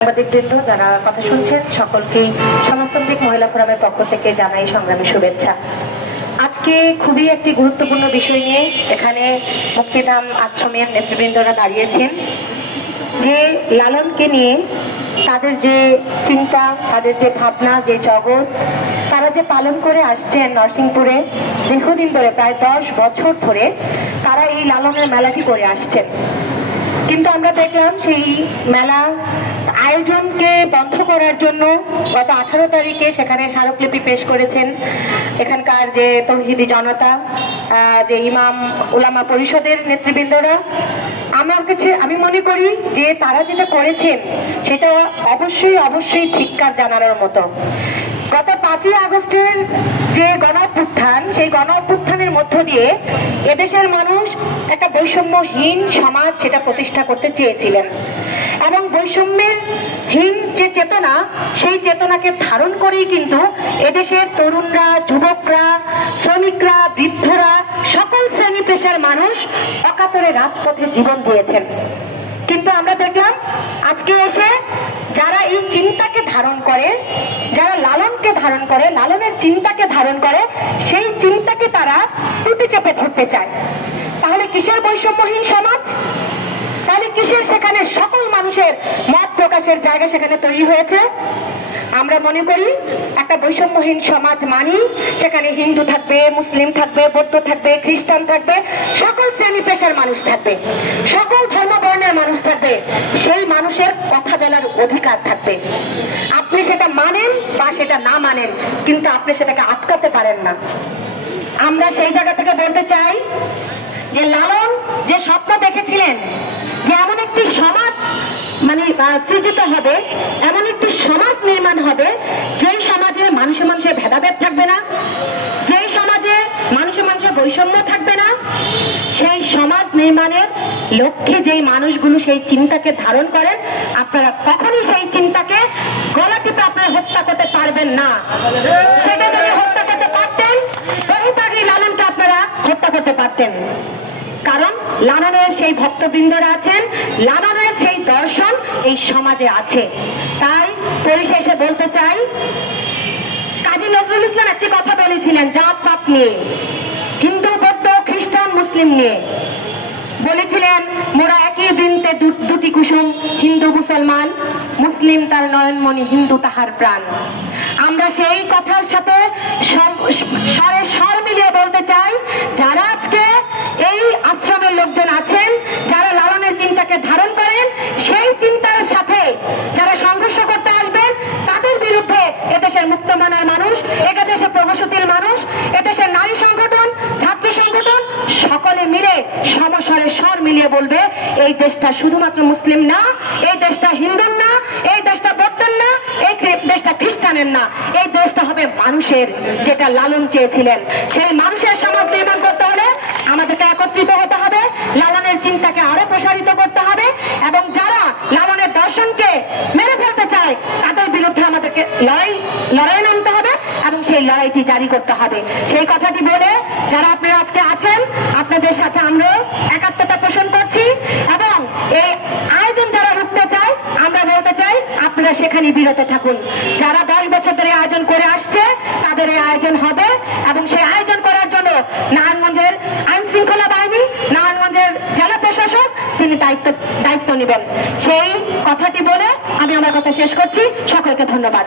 সাংবাদিকবৃন্দ যারা কথা শুনছেন সকলকেই সমাজতান্ত্রিক মহিলা ফোরামের পক্ষ থেকে জানাই সংগ্রামী শুভেচ্ছা। আজকে খুবই একটি গুরুত্বপূর্ণ বিষয় নিয়ে এখানে মুক্তিধাম আশ্রমের নেতৃবৃন্দরা দাঁড়িয়েছেন। যে লালনকে নিয়ে তাদের যে চিন্তা, তাদের যে ভাবনা, যে জগৎ তারা যে পালন করে আসছেন নরসিংপুরে দীর্ঘদিন ধরে, প্রায় 10 বছর ধরে তারা এই লালনের মেলাটি করে আসছেন। কিন্তু আমরা দেখলাম সেই মেলা আয়োজনকে বন্ধ করার জন্য গত 18 তারিখে সেখানে স্মারকলিপি পেশ করেছেন এখানকার যে তৌহিদি জনতা, যে ইমাম উলামা পরিষদের নেতৃবৃন্দরা। আমি মনে করি যে তারা যেটা করেছেন সেটা অবশ্যই ধিক্কার জানানোর মতো। গত 5ই আগস্টের যে গণ-অভ্যুত্থান, সেই গণ-অভ্যুত্থানের মধ্য দিয়ে এদেশের মানুষ একটা বৈষম্যহীন সমাজ সেটা প্রতিষ্ঠা করতে চেয়েছিলেন এবং বৈষম্যহীন যে চেতনা, সেই চেতনাকে ধারণ করেই কিন্তু এদেশের তরুণরা, যুবকরা, শ্রমিকরা, বৃদ্ধরা, সকল শ্রেণী পেশার মানুষ অকাতরে রাজপথে জীবন দিয়েছেন। কিন্তু আমরা দেখলাম আজকে এসে যারা এই চিন্তাকে ধারণ করে, যারা লালনকে ধারণ করে, লালনের চিন্তাকে ধারণ করে, সেই চিন্তাকে তারা টুটি চেপে ধরতে চায়। তাহলে কিসের বৈষম্যহীন সমাজ? তাহলে কিসের সেখানে সকল মানুষের মত প্রকাশের জায়গা সেখানে তৈরি হয়েছে? আমরা মনে করি একটা বৈষম্যহীন সমাজ মানি সেখানে হিন্দু থাকবে, মুসলিম থাকবে, বৌদ্ধ থাকবে, খ্রিস্টান থাকবে, সকল শ্রেণী পেশার মানুষ থাকবে, সকল ধর্ম বর্ণের মানুষ থাকবে। সেই মানুষের কথা বলার অধিকার থাকবে। আপনি সেটা মানেন বা সেটা না মানেন, কিন্তু আপনি সেটাকে আটকাতে পারেন না। আমরা সেই জায়গা থেকে বলতে চাই যে লালন যে স্বপ্ন দেখেছিলেন যে এমন একটি সমাজ সৃজিত হবে, এমন একটি সমাজ নির্মাণ হবে যেই সমাজে মানুষে মানুষে ভেদাভেদ থাকবে না, যেই সমাজে মানুষে মানুষে বৈষম্য থাকবে না, সেই সমাজ নির্মাণের লক্ষ্যে যেই মানুষগুলো সেই চিন্তাকে ধারণ করেন, আপনারা কখনোই সেই চিন্তাকে গলা টিপে আপনারা হত্যা করতে পারবেন না। সেটা যদি হত্যা করতে পারতেন, বহুত আগে লালনকে আপনারা হত্যা করতে পারতেন। কারণ লালনের সেই ভক্তবৃন্দরা আছেন, লালনের সেই দর্শন এই সমাজে আছে। তাই পরিশেষে বলতে চাই, কাজী নজরুল ইসলাম একটি কথা বলেছিলেন জাত-পাত নিয়ে, হিন্দু, বৌদ্ধ, খ্রিস্টান, মুসলিম নিয়ে। বলেছিলেন, মোরা একই বৃন্তে দুটি কুসুম, হিন্দু মুসলমান, মুসলিম তার নয়নমণি, হিন্দু তাহার প্রাণ। আমরা সেই কথার সাথে স্বরে স্বর মিলিয়ে বলতে চাই, যারা আজকে এই আশ্রমের লোকজন আছেন, যারা লালনের চিন্তাকে ধারণ করেন, সেই চিন্তার সাথে যারা সংঘর্ষ করতে আসবেন, তাদের বিরুদ্ধে এদেশের মুক্তমানার মানুষ, এদেশের প্রগতিশীল মানুষ, এদেশের নারী সংগঠন, ছাত্র সংগঠন সকলে মিলে সমস্বরে স্বর মিলিয়ে বলবে, এই দেশটা শুধুমাত্র মুসলিম না, এই দেশটা হিন্দুর না, এই দেশটা বৌদ্ধের না, এই দেশটা খ্রিস্টানের না, এই দেশটা হবে মানুষের, যেটা লালন চেয়েছিলেন। সেই মানুষের সমাজ নির্মাণ করতে হলে আমাদেরকে একত্রিত হতে হবে, লালনের চিন্তাকে আরো প্রসারিত করতে হবে এবং যারা লালনের দর্শনকে মেরে ফেলতে চায় তাদের বিরুদ্ধে আমাদেরকে লড়াই নামতে হবে এবং সেই লড়াইটি জারি করতে হবে। সেই কথাটি বলে যারা আপনারা আজকে আছেন, আপনাদের সাথে আমরা একাত্মতা পোষণ করছি এবং এই আয়োজন যারা রুখতে চায়, আমরা বলতে চাই আপনারা সেখানে বিরত থাকুন। যারা 10 বছর ধরে আয়োজন করে আসছে তাদের এই আয়োজন হবে এবং সেই আয়োজন করার জন্য নারায়ণগঞ্জের আইন শৃঙ্খলা বাহিনী, নারায়ণগঞ্জের জেলা প্রশাসক তিনি দায়িত্ব নেবেন। সেই কথাটি বলে আমি আমার কথা শেষ করছি। সকলকে ধন্যবাদ।